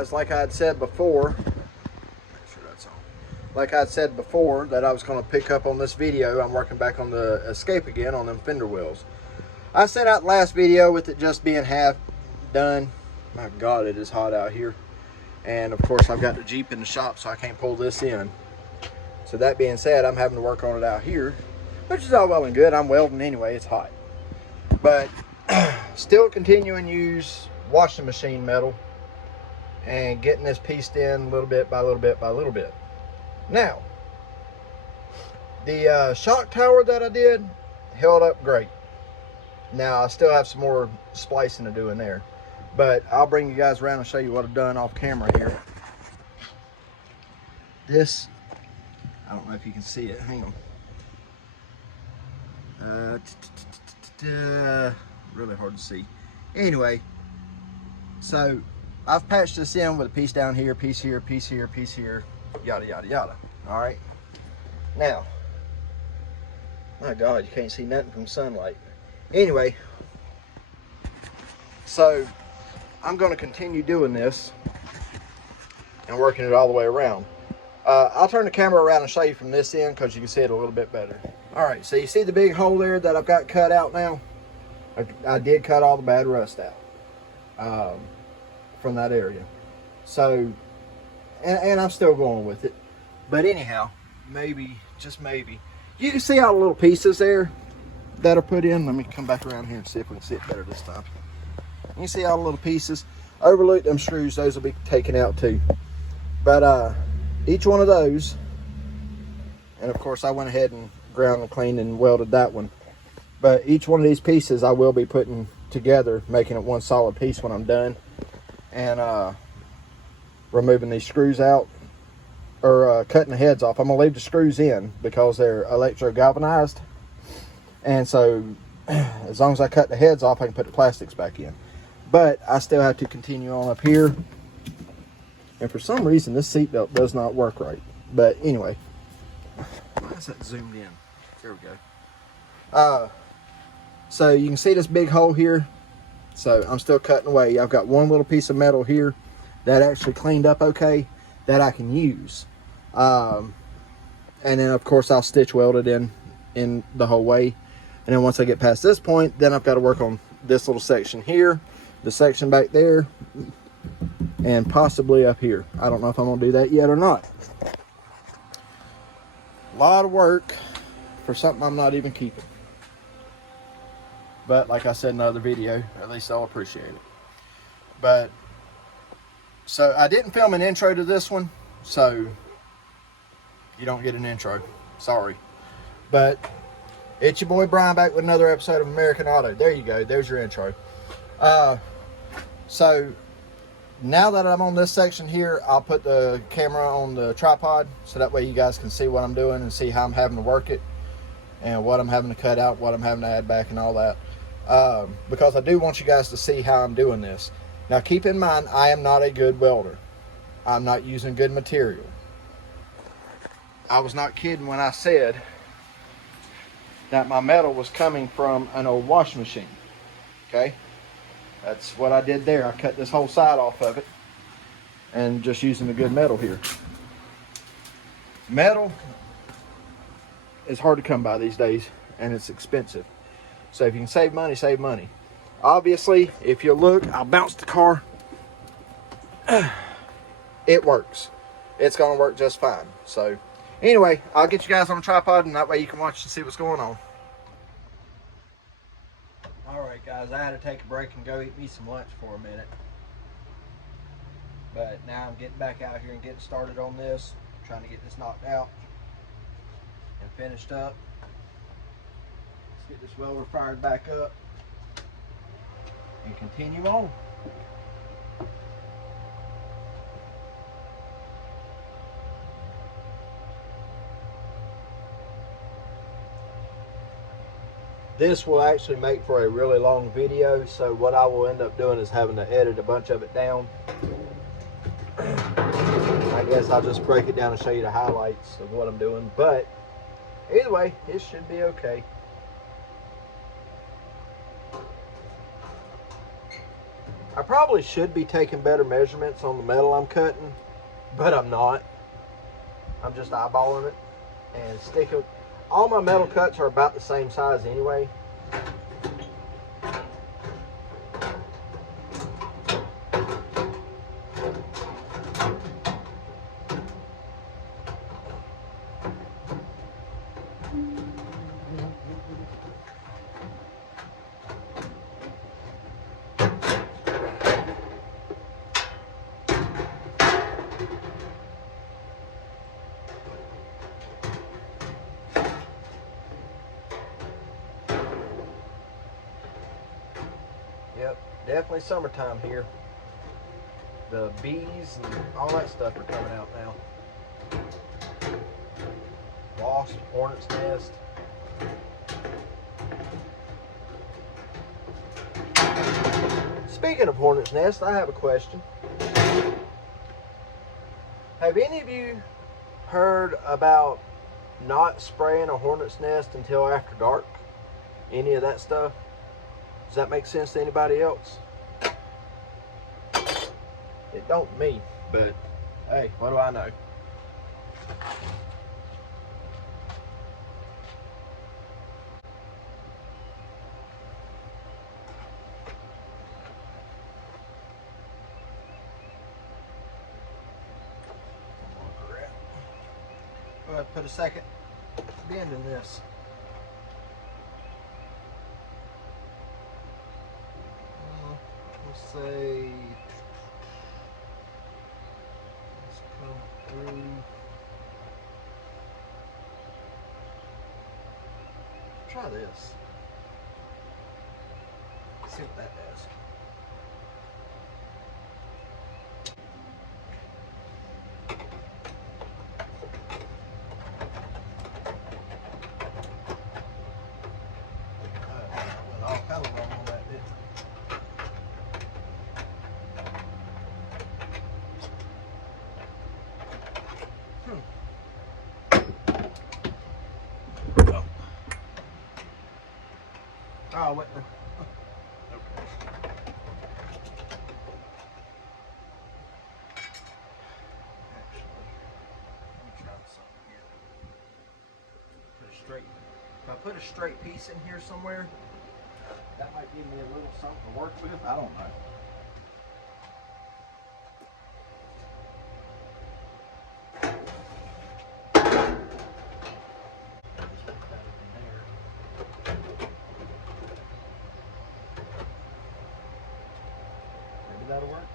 guys, like I had said before, make sure that's on. Like I had said before, that I was going to pick up on this video. I'm working back on the Escape again on them fender wheels. I sent out the last video with it just being half done. My God, it is hot out here. And of course, I've got the Jeep in the shop, so I can't pull this in. So that being said, I'm having to work on it out here, which is all well and good. I'm welding anyway, it's hot. But still continuing to use washing machine metal and getting this pieced in little bit by little bit by little bit. Now, the shock tower that I did held up great. Now, I still have some more splicing to do in there, but I'll bring you guys around and show you what I've done off camera here. This, I don't know if you can see it, hang on. Really hard to see. Anyway, so I've patched this in with a piece down here, piece here, piece here, piece here, yada, yada, yada. All right. Now, my God, you can't see nothing from sunlight. Anyway, so I'm going to continue doing this and working it all the way around. I'll turn the camera around and show you from this end because you can see it a little bit better. All right, so you see the big hole there that I've got cut out now? I did cut all the bad rust out from that area. So, and I'm still going with it. But anyhow, maybe, just maybe, you can see all the little pieces there that are put in. Let me come back around here and see if we can see it better this time. You can see all the little pieces. Overlook them screws, those will be taken out too. But each one of those, and of course I went ahead and ground and cleaned and welded that one. But each one of these pieces I will be putting together, making it one solid piece when I'm done. And removing these screws out, or cutting the heads off. I'm gonna leave the screws in because they're electro galvanized. And so as long as I cut the heads off, I can put the plastics back in. But I still have to continue on up here. And for some reason, this seatbelt does not work right. But anyway, why is that zoomed in? There we go. So you can see this big hole here. So I'm still cutting away. I've got one little piece of metal here that actually cleaned up okay that I can use. And then of course I'll stitch weld it in the whole way. And then once I get past this point, then I've got to work on this little section here, the section back there, and possibly up here. I don't know if I'm gonna do that yet or not. A lot of work for something I'm not even keeping. But like I said in another video, at least I'll appreciate it. But, so I didn't film an intro to this one, so you don't get an intro. Sorry. But it's your boy Brian back with another episode of American Auto. There you go. There's your intro. So now that I'm on this section here, I'll put the camera on the tripod so that way you guys can see what I'm doing and see how I'm having to work it and what I'm having to cut out, what I'm having to add back and all that. Because I do want you guys to see how I'm doing this. Now keep in mind, I am not a good welder. I'm not using good material. I was not kidding when I said that my metal was coming from an old washing machine. Okay, that's what I did there. I cut this whole side off of it and just using the good metal here. Metal is hard to come by these days and it's expensive. So if you can save money, save money. Obviously, if you look, I'll bounce the car. It works. It's gonna work just fine. So anyway, I'll get you guys on a tripod and that way you can watch and see what's going on. Alright guys, I had to take a break and go eat me some lunch for a minute. But now I'm getting back out here and getting started on this. Trying to get this knocked out and finished up. Let's get this welder fired back up and continue on. This will actually make for a really long video, so what I will end up doing is having to edit a bunch of it down. I guess I'll just break it down and show you the highlights of what I'm doing, but either way, it should be okay. I probably should be taking better measurements on the metal I'm cutting, but I'm not. I'm just eyeballing it and sticking. All my metal cuts are about the same size anyway. Yep, definitely summertime here. The bees and all that stuff are coming out now. Wasp, hornet's nest. Speaking of hornet's nest, I have a question. Have any of you heard about not spraying a hornet's nest until after dark? Any of that stuff? Does that make sense to anybody else? It don't to me, but hey, what do I know? Go ahead and put a second bend in this. Let's say let's come through. Try this. See what that does. Went all kind of wrong on that, didn't it? Oh, what the? Okay. Actually, let me try something here. Put a straight. If I put a straight piece in here somewhere, that might give me a little something to work with. I don't know. Maybe that'll work.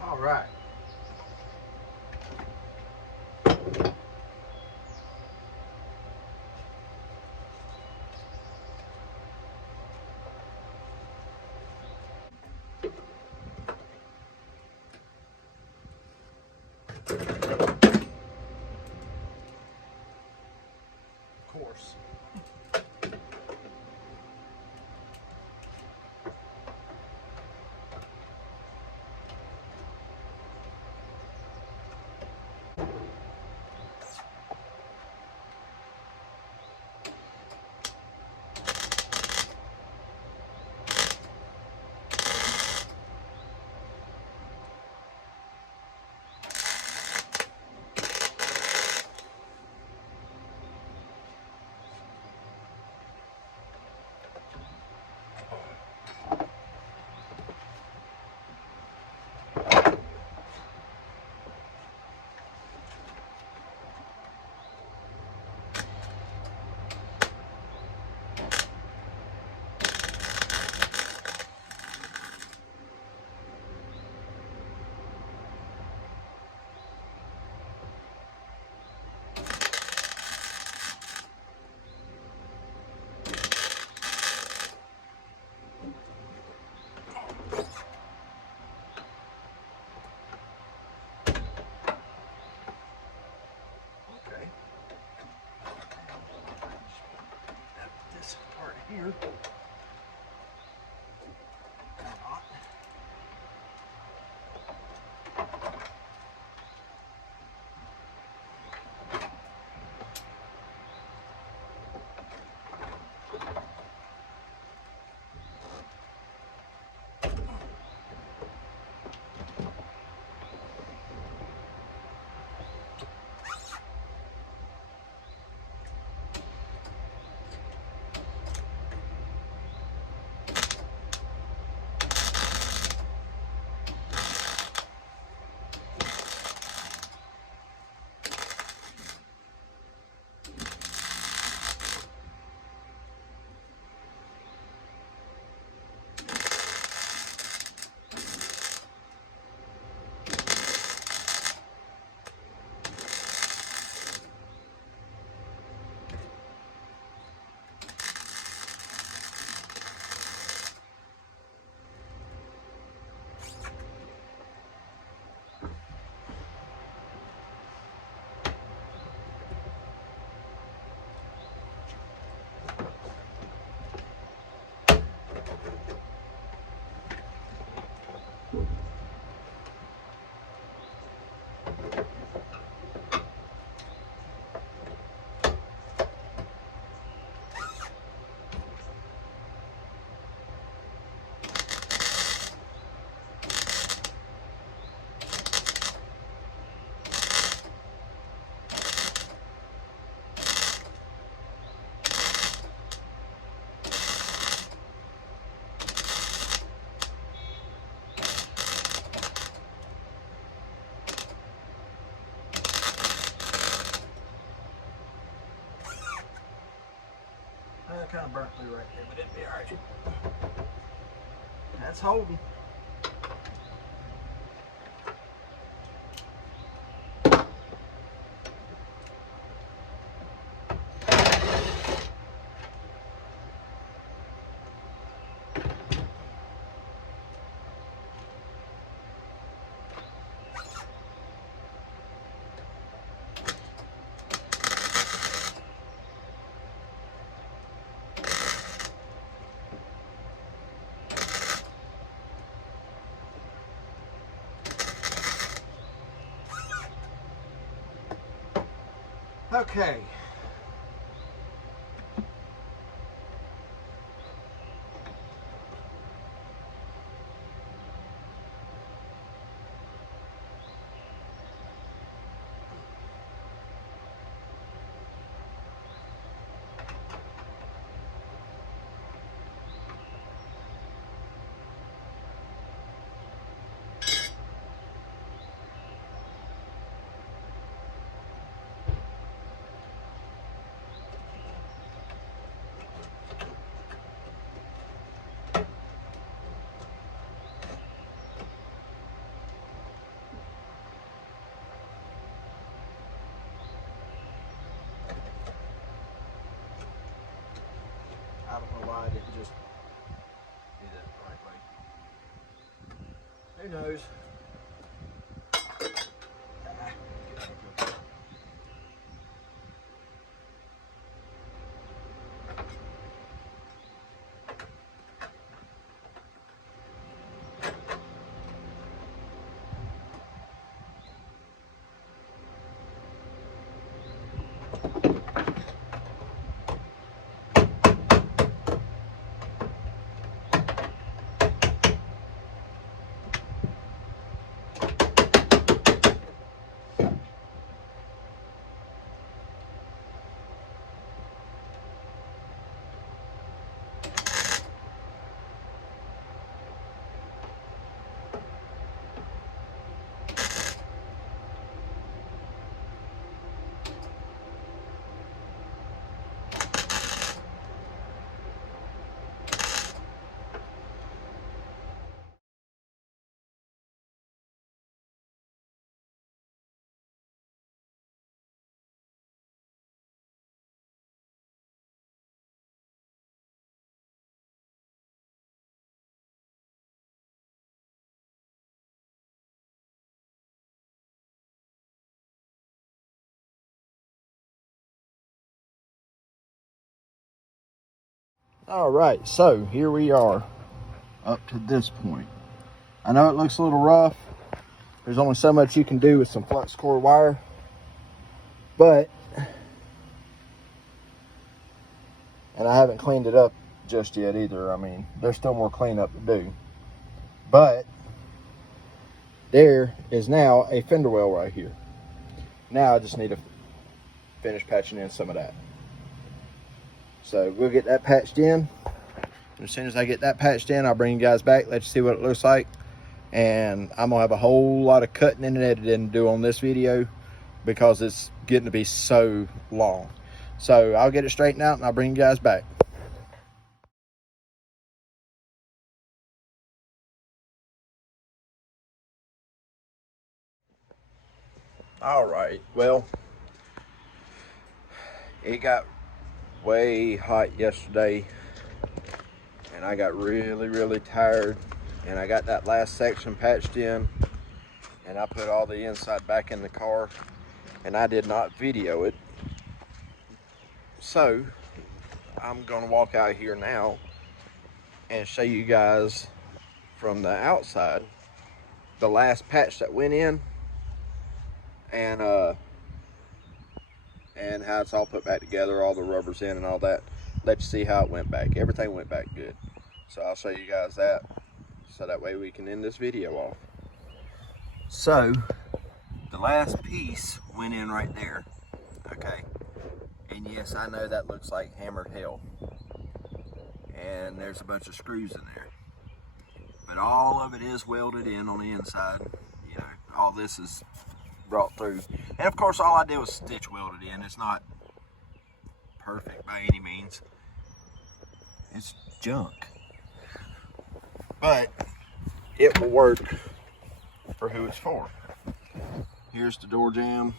All right. Of course. here. Kind of burnt through right there, but it'd be all right. That's holding. Okay. I don't know why I didn't just do that the right way. Who knows? All right, so here we are up to this point. I know it looks a little rough. There's only so much you can do with some flux core wire, but, and I haven't cleaned it up just yet either. I mean, there's still more cleanup to do, but there is now a fender well right here. Now I just need to finish patching in some of that. So we'll get that patched in. As soon as I get that patched in, I'll bring you guys back, let you see what it looks like. And I'm gonna have a whole lot of cutting and editing to do on this video because it's getting to be so long. So I'll get it straightened out and I'll bring you guys back. All right, well, it got way hot yesterday and I got really tired, and I got that last section patched in and I put all the inside back in the car, and I did not video it. So I'm gonna walk out here now and show you guys from the outside the last patch that went in, and how it's all put back together, all the rubbers in and all that. Let you see how it went back. Everything went back good. So I'll show you guys that, so that way we can end this video off. So the last piece went in right there, okay? And yes, I know that looks like hammered hell, and there's a bunch of screws in there, but all of it is welded in on the inside. You know, all this is brought through, and of course all I did was stitch weld it in. It's not perfect by any means. It's junk, but it will work for who it's for. Here's the door jamb.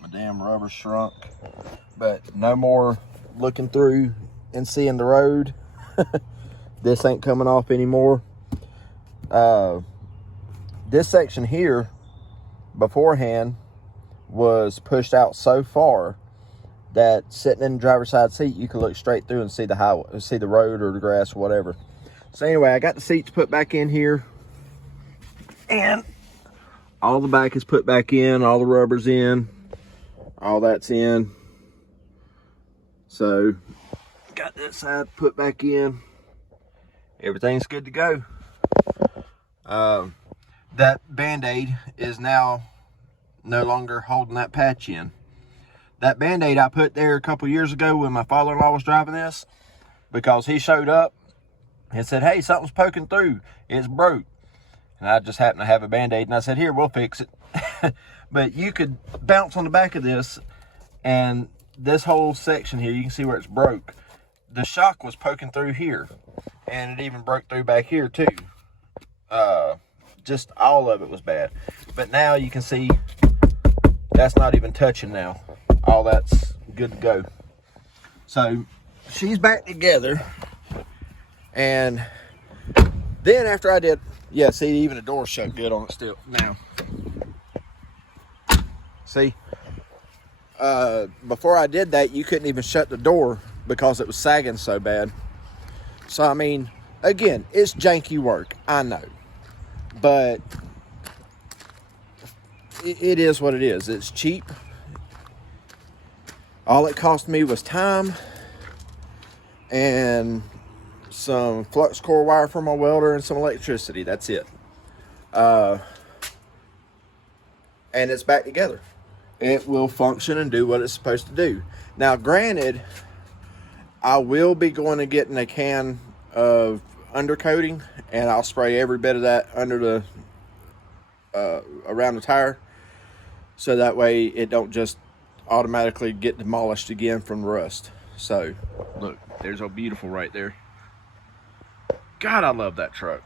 My damn rubber shrunk, but no more looking through and seeing the road. This ain't coming off anymore. This section here beforehand was pushed out so far that sitting in the driver's side seat, you could look straight through and see the highway, see the road or the grass or whatever. So anyway, I got the seats put back in here, and all the back is put back in, all the rubber's in, all that's in. So got that side put back in. Everything's good to go. That Band-Aid is now no longer holding that patch in. That Band-Aid I put there a couple years ago when my father-in-law was driving this, because he showed up and said, hey, something's poking through, it's broke. And I just happened to have a Band-Aid, and I said, here, we'll fix it. But you could bounce on the back of this, and this whole section here, you can see where it's broke. The shock was poking through here, and it even broke through back here too. Just all of it was bad. But now you can see that's not even touching now. All that's good to go. So she's back together, and then after I did, yeah, see, even the door shut good on it still now. See, before I did that, you couldn't even shut the door because it was sagging so bad. So I mean, again, it's janky work, I know, but it is what it is. It's cheap. All it cost me was time and some flux core wire for my welder and some electricity. That's it. And it's back together. It will function and do what it's supposed to do. Now, granted, I will be going to getting a can of undercoating, and I'll spray every bit of that under the around the tire, so that way it don't just automatically get demolished again from rust. So look, there's a beautiful right there. God, I love that truck.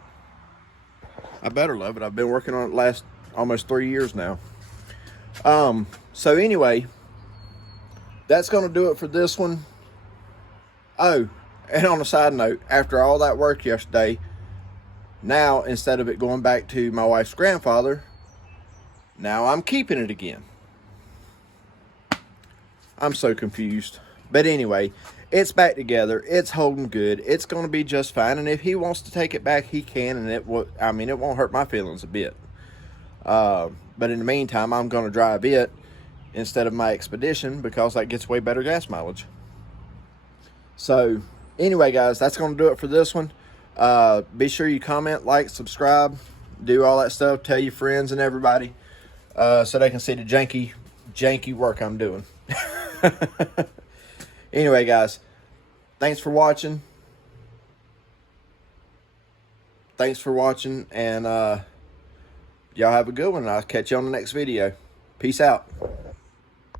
I better love it. I've been working on it last almost 3 years now. So anyway, that's going to do it for this one. Oh, and on a side note, after all that work yesterday, now instead of it going back to my wife's grandfather, now I'm keeping it again. I'm so confused. But anyway, it's back together. It's holding good. It's going to be just fine. And if he wants to take it back, he can. And it will. I mean, it won't hurt my feelings a bit. But in the meantime, I'm going to drive it instead of my Expedition because that gets way better gas mileage. So anyway, guys, that's going to do it for this one. Be sure you comment, like, subscribe, do all that stuff. Tell your friends and everybody so they can see the janky work I'm doing. Anyway, guys, thanks for watching. And y'all have a good one. I'll catch you on the next video. Peace out.